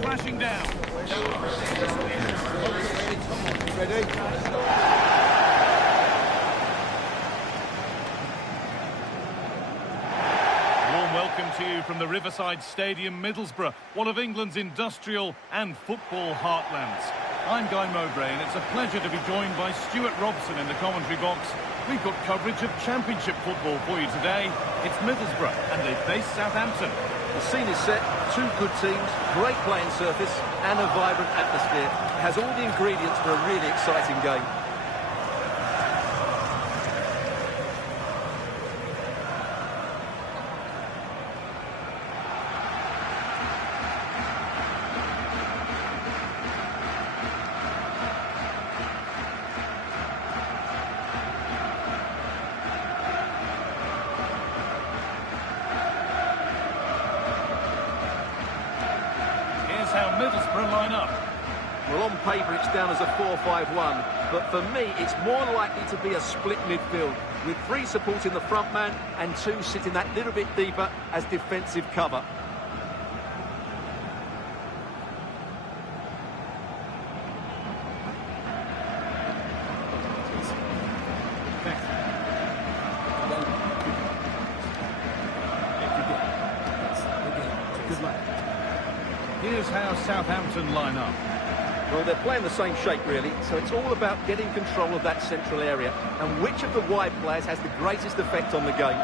crashing down. Ready? Warm welcome to you from the Riverside Stadium, Middlesbrough, one of England's industrial and football heartlands. I'm Guy Mowbray, and it's a pleasure to be joined by Stuart Robson in the commentary box. We've got coverage of Championship football for you today. It's Middlesbrough, and they face Southampton. The scene is set, two good teams, great playing surface, and a vibrant atmosphere. It has all the ingredients for a really exciting game. How Middlesbrough line up. Well, on paper it's down as a 4-5-1, but for me it's more likely to be a split midfield, with three supporting the front man and two sitting that little bit deeper as defensive cover. Here's how Southampton line up. Well, they're playing the same shape, really, so it's all about getting control of that central area and which of the wide players has the greatest effect on the game.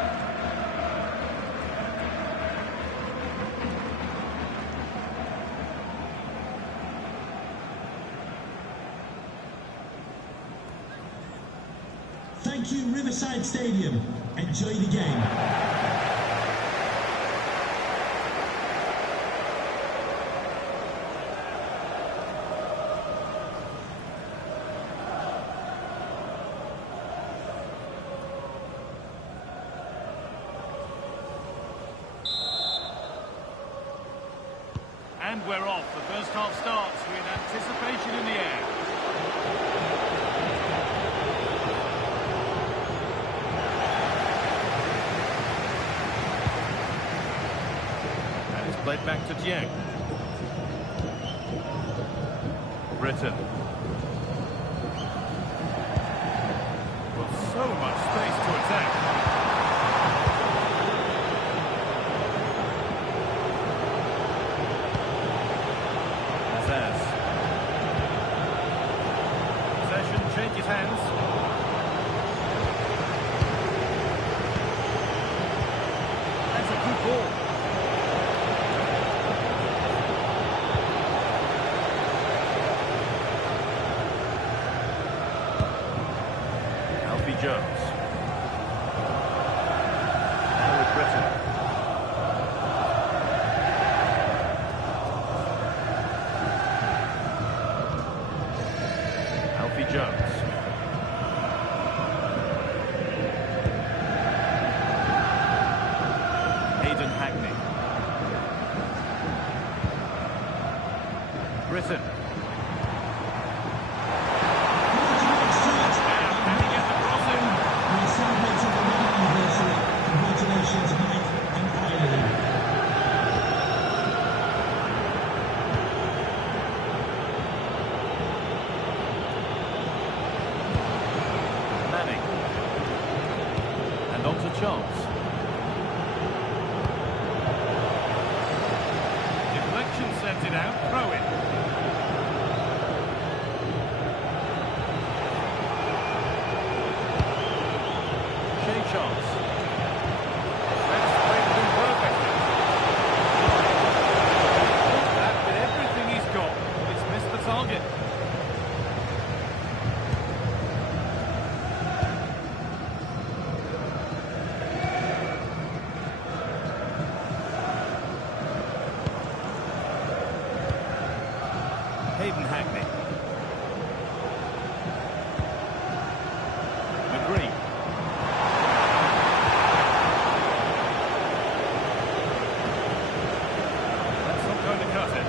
Thank you, Riverside Stadium. Enjoy the game. And we're off. The first half starts with anticipation in the air. And it's played back to Dieng. Britton. Well, so much space to attack. Possession changes hands. That's a good ball. Alfie Jones. Now with Britton. Jones. Hayden Hackney. Britton. Can he get the crossing? We're celebrating the wedding anniversary. Congratulations, Mike and Eileen. And on to Charles. Deflection sends it out, throw in. Shea Charles. That's played him perfectly. That with everything he's got, it's missed the target. Hayden Hackney. McGree. That's not going to cut it.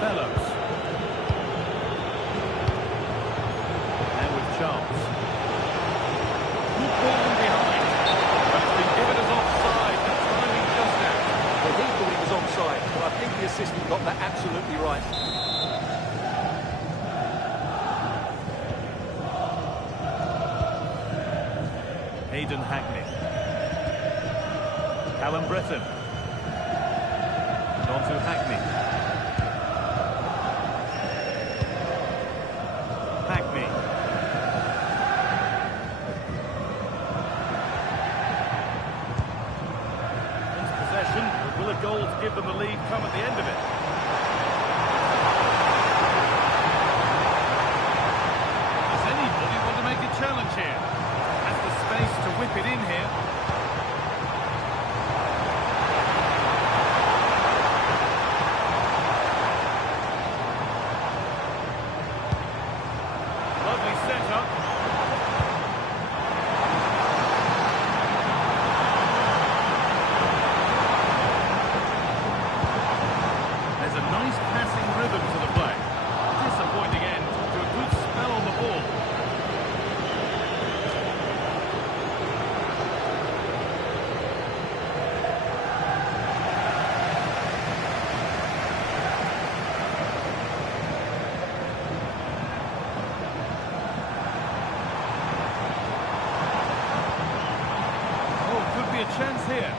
Fellows. And with assistant got that absolutely right. Hayden Hackney. Callum Bretton. And on to Hackney. Hackney. Into possession. Will a goal to give them the lead come at the end of it? Does anybody want to make a challenge here? Has the space to whip it in here. Lovely setup. There's a nice passing rhythm to the play. Disappointing end to a good spell on the ball. Oh, could be a chance here.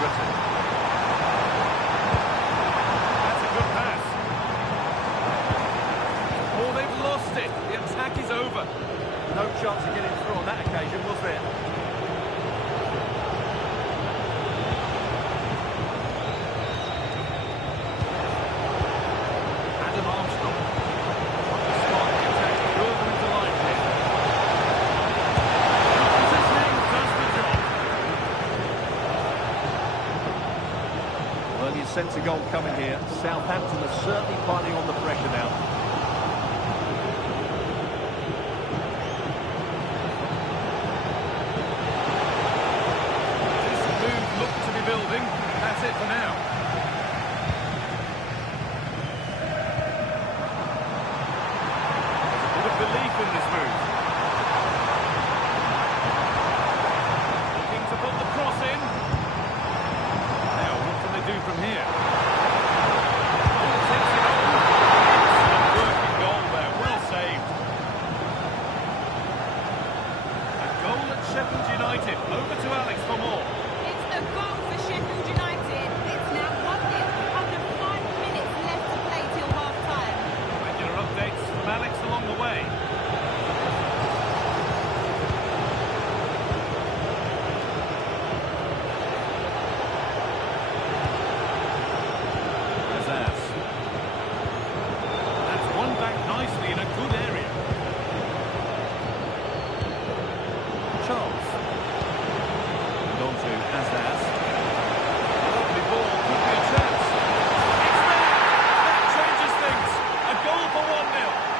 Britain. That's a good pass. Oh, they've lost it. The attack is over. No chance of getting through on that occasion, was there? Adam Armstrong. Smart attack. Further into line here. Positioning does the job. Well, you sense a goal coming here. Southampton are certainly piling on the pressure now. This move looked to be building. That's it for now. There's a bit of belief in this move. Looking to put the cross in. Now, what can they do from here? Oh, takes it on. Excellent working goal there. Well saved. A goal at Sheffield United. Over to Alex for more. It's a goal for Sheffield United. It's now 1-0. Under 5 minutes left to play till half-time. Regular updates from Alex along the way. Azaz. That's won back nicely in a good area. Charles. And on to Azaz. Lovely ball, could be a chance. It's there! That changes things. A goal for 1-0.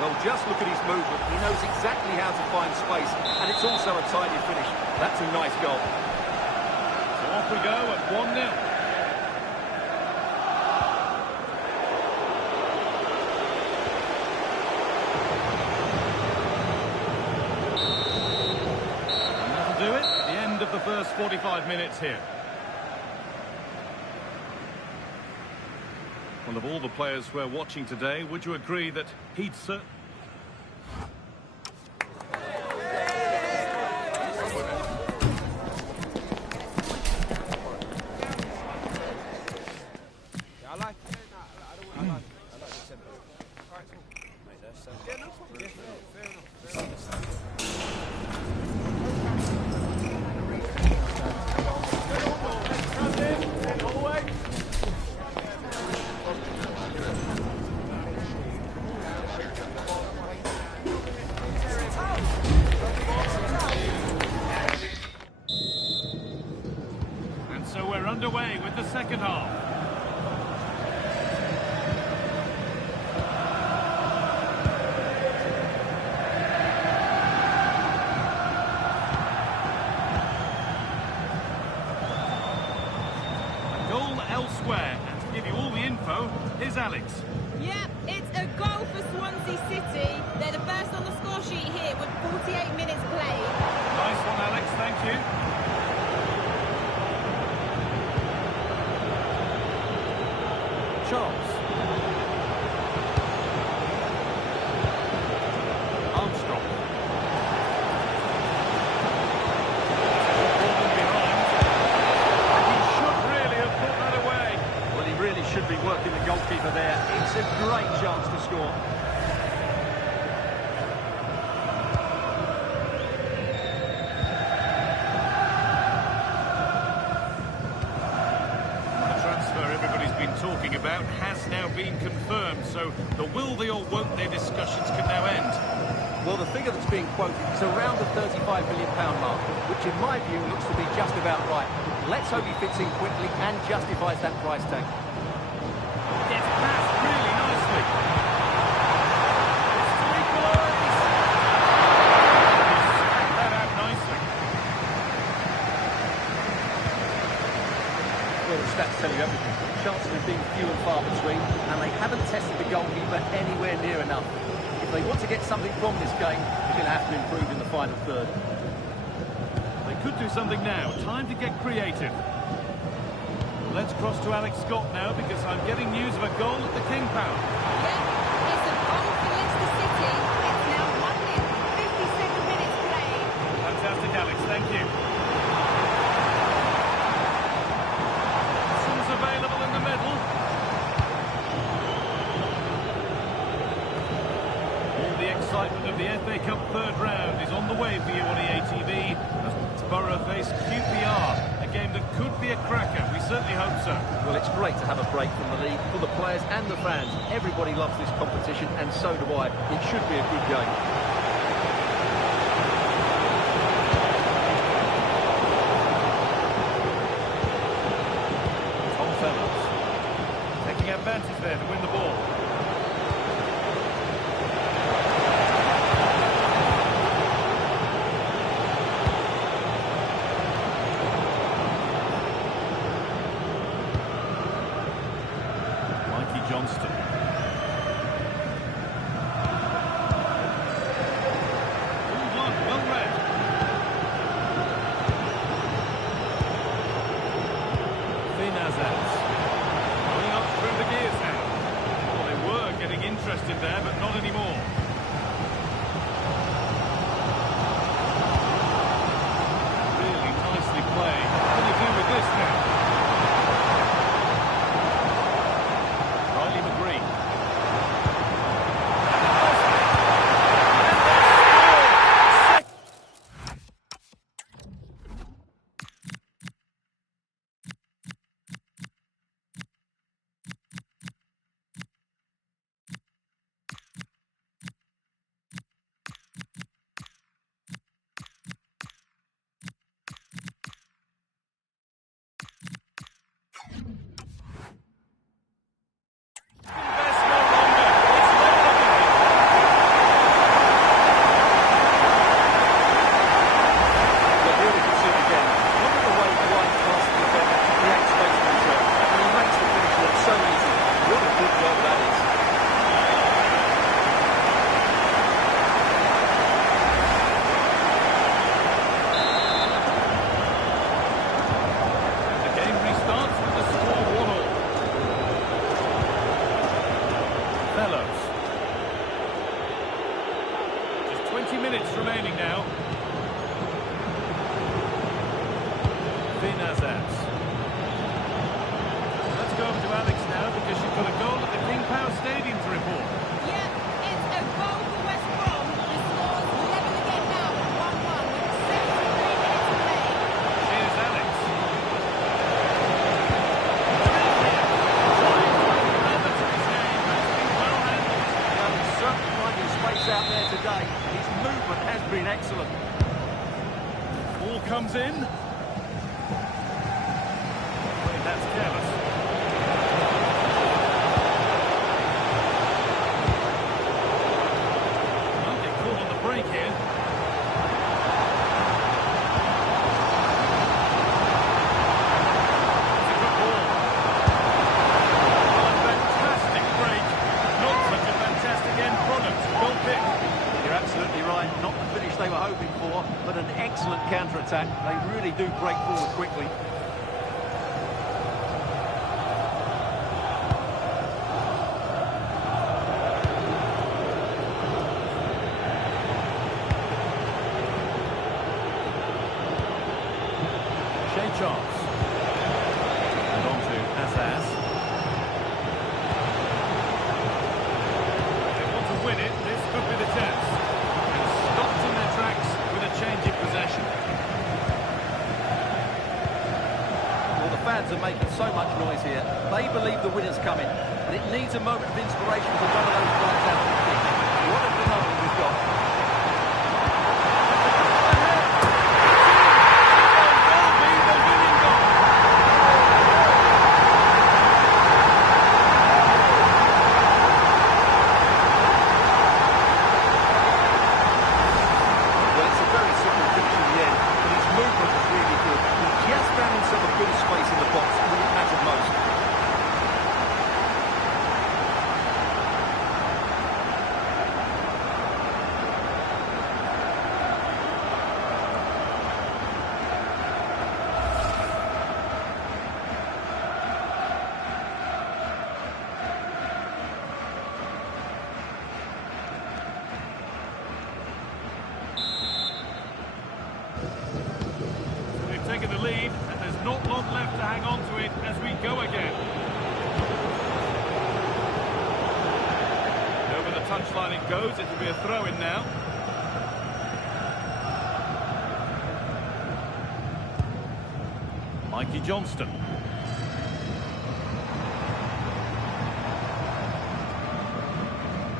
Well, just look at his movement. He knows exactly how to find space, and it's also a tidy finish. That's a nice goal. So off we go at 1-0. And that'll do it. The end of the first 45 minutes here. Well, of all the players we're watching today, would you agree that he'd certainly... And so we're underway with the second half. A goal elsewhere, and to give you all the info, here's Alex. Yeah, it's a goal for Swansea City. They're the first on the score sheet here with 48 minutes played. Nice one, Alex, thank you. Charles. Armstrong. He should really have put that away. Well, he really should be working the goalkeeper there. It's a great chance to score. The transfer everybody's been talking about has now been confirmed, so the will they or won't they discussions can now end. Well, the figure that's being quoted is around the £35 million mark, which in my view looks to be just about right. Let's hope he fits in quickly and justifies that price tag. Gets past really nicely. It's to equalise. He's stacked that out nicely. Well, the stats tell you everything. Chances have been few and far between, and they haven't tested the goalkeeper anywhere near enough. If they want to get something from this game, they're going to have to improve in the final third. They could do something now. Time to get creative. Let's cross to Alex Scott now, because I'm getting news of a goal at the King Power. Yeah, it's a goal for Leicester City. It's now 1-0, 52nd minutes played. Fantastic, Alex. Thank you. Options available in the middle. All the excitement of the FA Cup third round is on the way for you on EA TV as Borough face QPR. A game that could be a cracker. We certainly hope so. Well, it's great to have a break from the league for the players and the fans. Everybody loves this competition, and so do I. It should be a good game. Tom Fellows taking advantage there to win the ball. Johnston. Well read. Finazes. Going up through the gears now. Well, they were getting interested there, but not anymore. Really nicely played. What do they do with this now? Fellows. Just 20 minutes remaining now. Finazes. Let's go over to Alex now, because she's got a goal at the King Power Stadium to report. Yeah, it's a goal for West Brom. The score's level again now, 1-1 with 73 minutes played. Here's Alex. Certainly finding space out there today. His movement has been excellent. Ball comes in. Well, that's careless. Might get caught on the break here. It's a good ball. Oh, fantastic break. back. They really do break forward quickly. Chance. And on to Azaz. They want to win it. This could be the chance. And stopped in their tracks with a change in possession. Well, the fans are making so much noise here. They believe the winner's coming. But it needs a moment of inspiration for one of those guys out on the pitch. What a phenomenon we've got. Taking the lead, and there's not long left to hang on to it as we go again. Over the touchline it goes. It'll be a throw-in now. Mikey Johnston.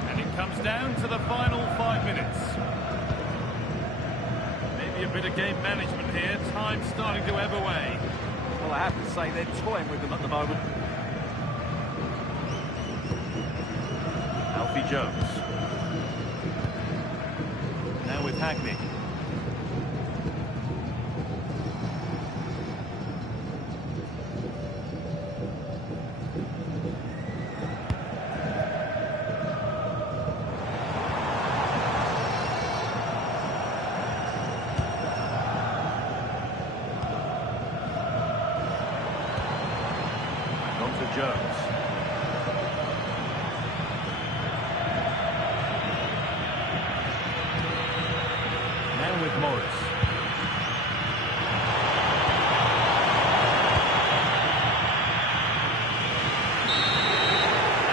And it comes down to the final 5 minutes. A bit of game management here. Time's starting to ebb away. Well, I have to say they're toying with them at the moment. Alfie Jones. Now with Hackney. Jones. Now with Morris.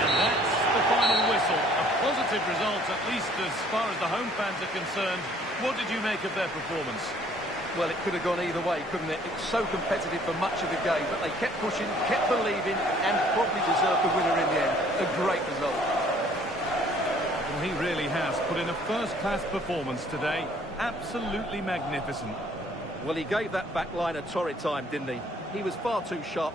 And that's the final whistle. A positive result, at least as far as the home fans are concerned. What did you make of their performance? Well, it could have gone either way, couldn't it? It was so competitive for much of the game, but they kept pushing, kept believing, and probably deserved the winner in the end. A great result. Well, he really has put in a first-class performance today. Absolutely magnificent. Well, he gave that back line a torrid time, didn't he? He was far too sharp.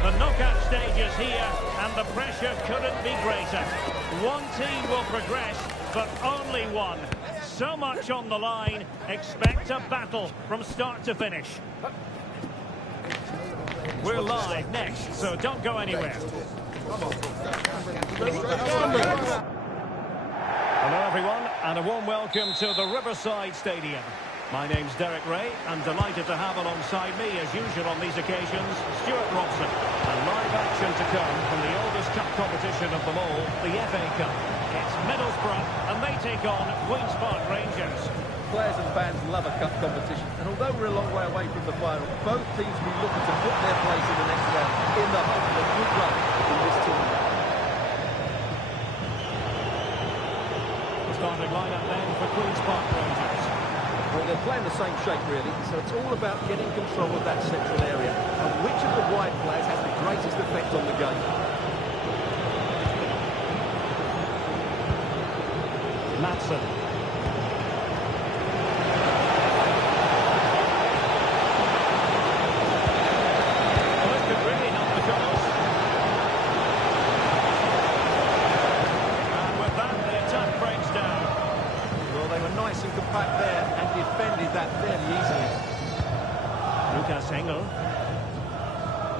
The knockout stage is here, and the pressure couldn't be greater. One team will progress, but only one. So much on the line. Expect a battle from start to finish. We're live next, so don't go anywhere. Hello everyone, and a warm welcome to the Riverside Stadium. My name's Derek Ray. I'm delighted to have alongside me, as usual on these occasions, Stuart Robson. And live action to come from the oldest cup competition of them all, the FA Cup. It's Middlesbrough, and they take on Queen's Park Rangers. Players and fans love a cup competition, and although we're a long way away from the final, both teams will be looking to put their place in the next round in the hope of a good run in this tournament. The starting lineup then for Queen's Park Rangers. Well, they're playing the same shape, really, so it's all about getting control of that central area. And which of the wide players has the greatest effect on the game? Madsen. Well, this could really help the cause. And with that, the attack breaks down. Well, they were nice and compact there and defended that fairly easily. Lucas Engel.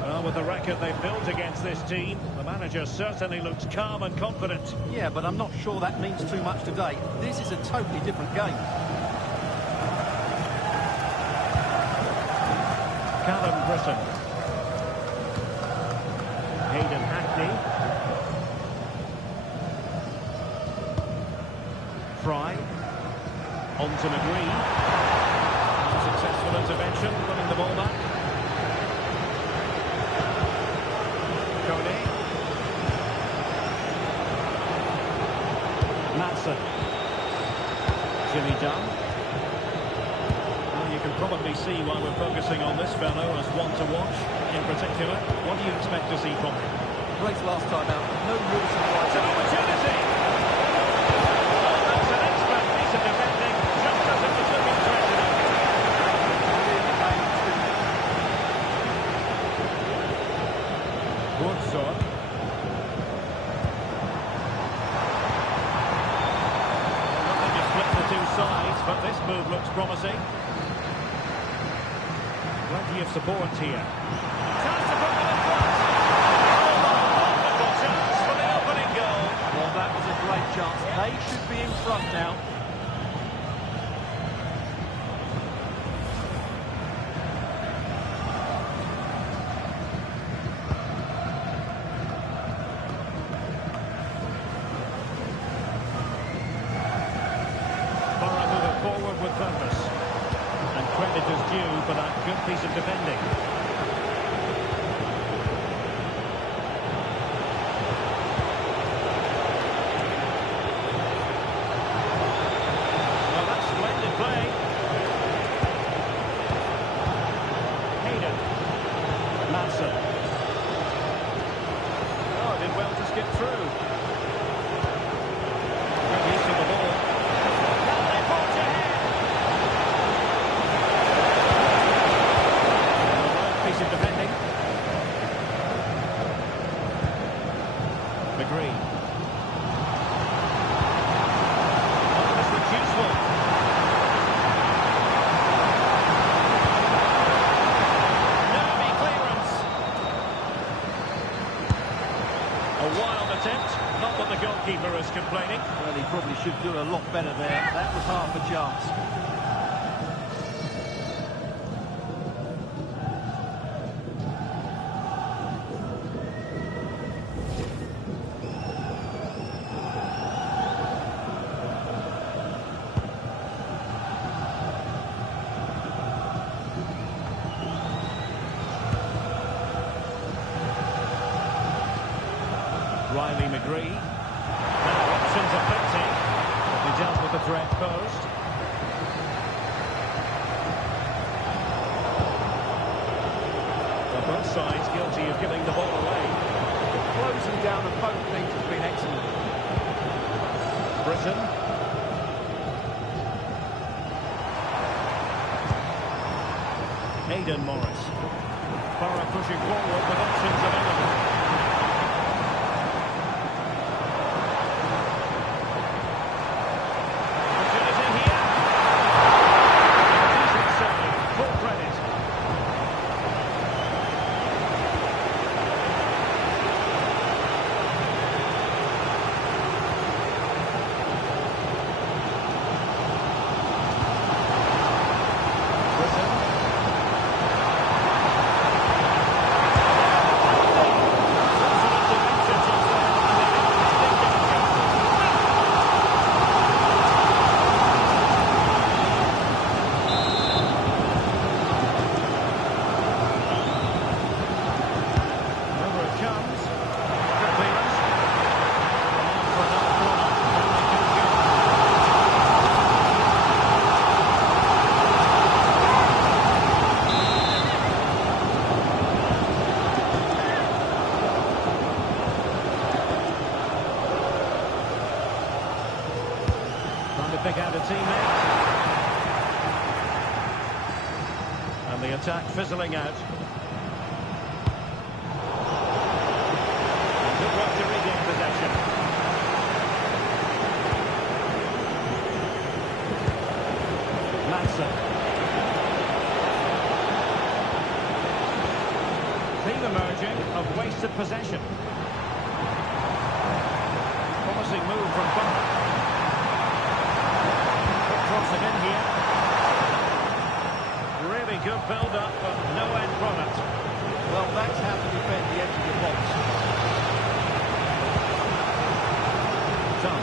Well, with the record they've built against this team, the manager certainly looks calm and confident. Yeah, but I'm not sure that means too much today. This is a totally different game. Callum Britton. Hayden Hackney. Fry. On to McGree. Successful intervention, winning the ball back. Cody. Madsen. Jimmy Dunn. Well, you can probably see why we're focusing on this fellow as one to watch in particular. What do you expect to see from him? Great last time out. No real surprise. It's an opportunity! Oh, that's an expert piece of defending, just as it was looking threatening. Woodson. Looking to split the two sides, but this move looks promising. Plenty of support here. Chance to put them in front. Oh, wonderful chance for the opening goal. Well, that was a great chance. They should be in front now. for that good piece of defending. Well, that's splendid play. Hayden. Madsen. Oh, did well to skip through. Good use of the ball. Can they forge ahead? The right piece of defending. McGree. Oh, this looks useful. Nervy clearance. A wild attempt. Not that the goalkeeper is complaining. Well, he probably should do a lot better there. That was half a chance. Riley McGree. Now options are plenty. He dealt with the threat posed. Well, both sides guilty of giving the ball away. Closing down of both teams has been excellent. Britain. Aidan Morris. Borough pushing forward with options available. Opportunity here. Decent save. Full credit. Britain. Over it comes. Good clearance. On for another corner. Trying to pick out a teammate. And the attack fizzling out. Good work to regain possession. Madsen. Theme emerging of wasted possession. Promising move from Borough. Good crossing in here. Really good build-up, but no end product. Well, that's how to defend the edge of the box. Tom.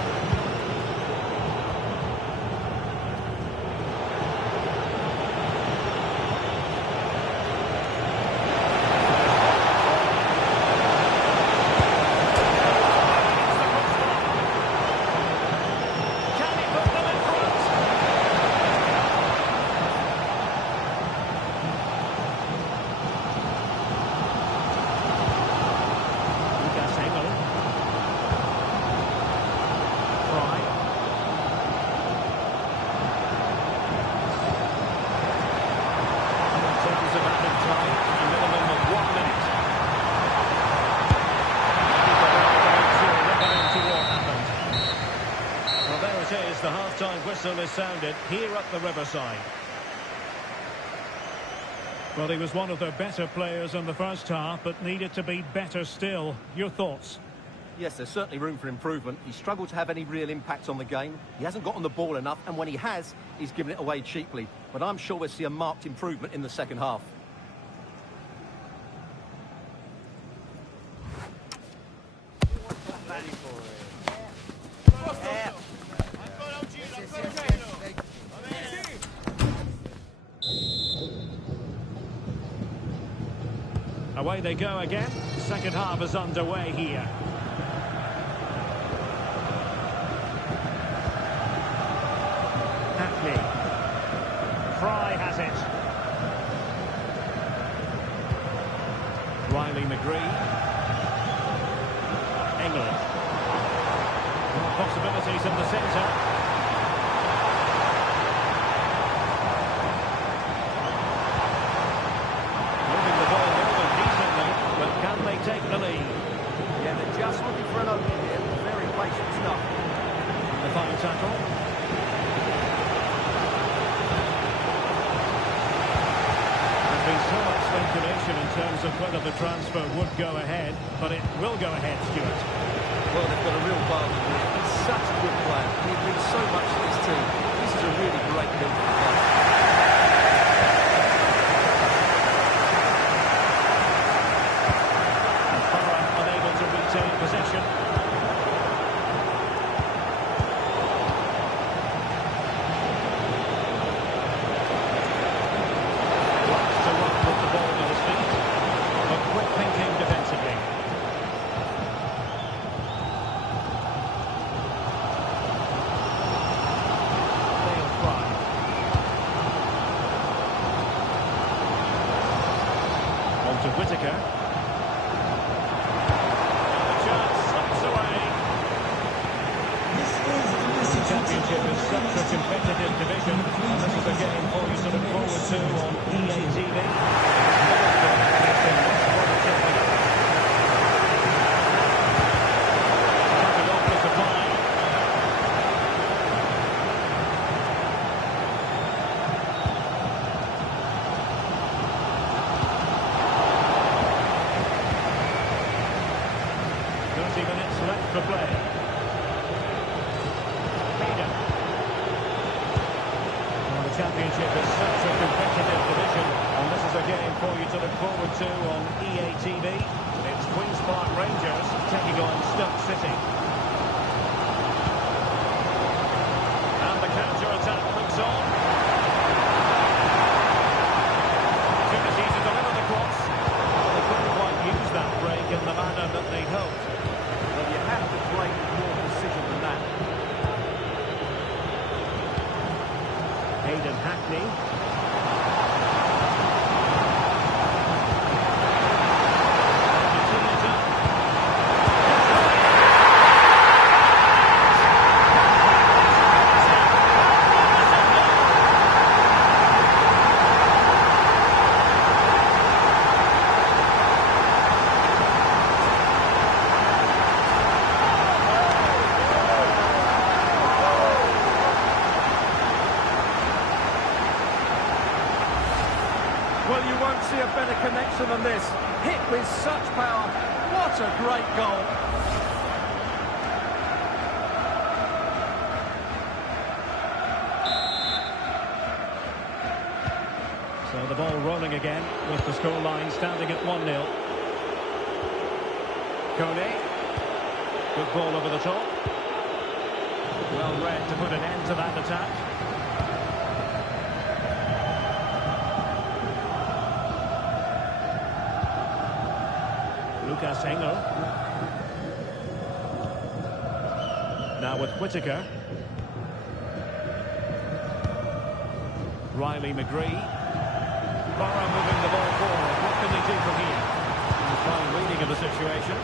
Can he put them in front? Lucas Engel. Fry. Taking some added time, a minimum of 1 minute. Well, there it is. The half-time whistle is sounded here at the Riverside. Well, he was one of their better players in the first half, but needed to be better still. Your thoughts? Yes, there's certainly room for improvement. He struggled to have any real impact on the game. He hasn't got on the ball enough, and when he has, he's given it away cheaply. But I'm sure we'll see a marked improvement in the second half. away they go again. Second half is underway here. Hackney. Fry has it. Riley McGree. England. More possibilities in the centre. Moving the ball over decently, but can they take the lead? Yeah, they're just looking for an opening here. Very patient stuff. The final tackle. There's been so much speculation in terms of whether the transfer would go ahead, but it will go ahead, Stuart. Well, they've got a real bargain here. He's such a good player. He brings so much to this team. This is a really great deal for the club. Carreira unable to retain possession. Wants to run with the ball at his feet, but quick thinking defensively. They'll try. On to Whittaker. The chance slips away. This is a message Championship is such a competitive division, and this is a game for you to look forward to on EA TV. Middlesbrough facing Westbrough City. Cutting off the supply. Minutes left for play. Hayden. Well, the Championship is such a competitive division, and this is a game for you to look forward to on EA TV. It's Queen's Park Rangers taking on Stoke City. And the counter-attack looks on. Opportunity to deliver the cross. Well, they couldn't quite use that break in the manner that they hoped. Well, you have to break with more precision than that. Hayden Hackney. Well, you won't see a better connection than this. Hit with such power. What a great goal. So the ball rolling again with the scoreline standing at 1-0. Kone. Good ball over the top. Well read to put an end to that attack. Lucas Engel. Now with Whittaker. Riley McGree. Borough moving the ball forward. What can they do from here? And fine reading of the situation.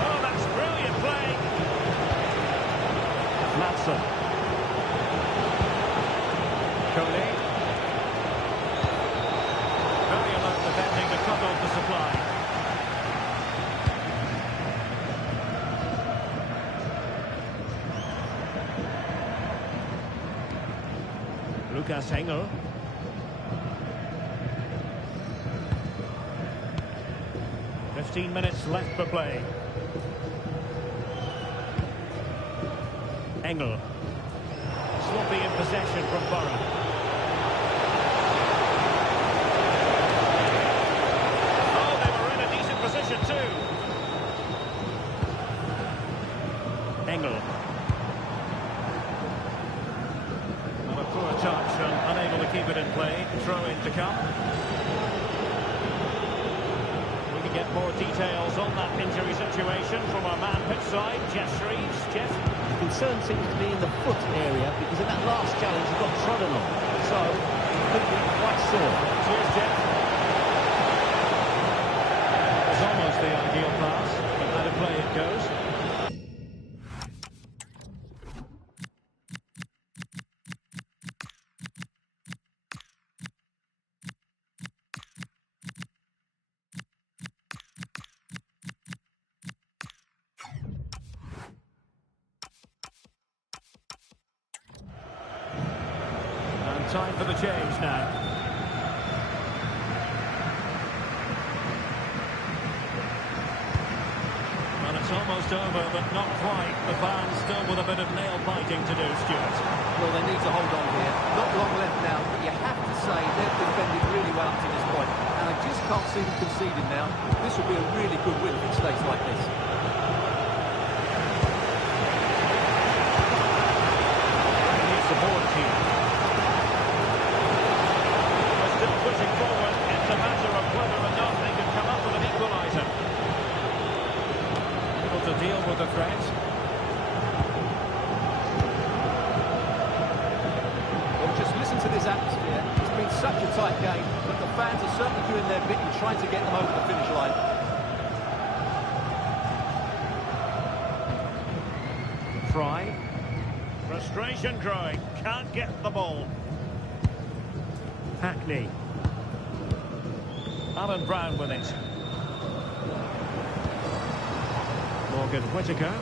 Oh, that's brilliant play. Madsen. Kone. Very alert defending to cut off the supply. Lucas Engel. "15 minutes left for play. Engel. Sloppy in possession from Borough. Oh, they were in a decent position too. Engel. Not a poor touch. play, throw in to come. We can get more details on that injury situation from our man pitch side, Jeff Shreves. Jeff? The concern seems to be in the foot area, because in that last challenge he got trodden on. So, it could be quite sore. Cheers, Jeff. It was almost the ideal pass, but how to play it goes. Time for the change now. Well, it's almost over, but not quite. The fans still with a bit of nail-biting to do, Stuart. Well, they need to hold on here. Not long left now, but you have to say they've defended really well up to this point. And I just can't see them conceding now. This will be a really good win if it stays like this. Here's the board team. Pushing forward, it's a matter of whether or not they can come up with an equaliser. Able to deal with the threat. Well, just listen to this atmosphere. It's been such a tight game, but the fans are certainly doing their bit in trying to get them over the finish line. Fry. Frustration growing. Can't get the ball. Hackney. Alan Brown with it. Morgan Whittaker.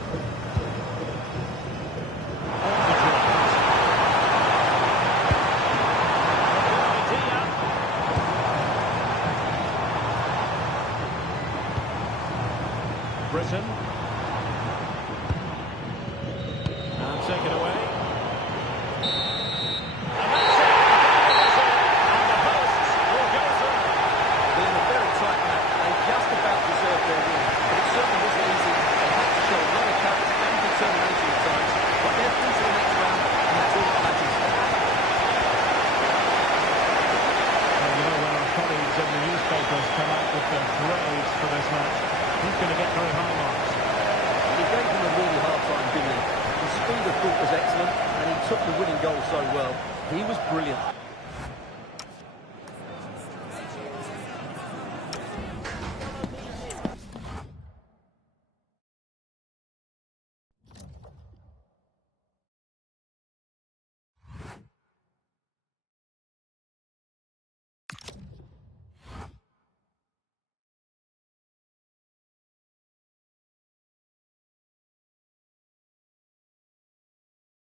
On the drive. Good idea. Britton. And taken away. Come out with the grades for this match. He's going to get very high marks. He gave them a really hard time, didn't he? The speed of thought was excellent, and he took the winning goal so well. He was brilliant.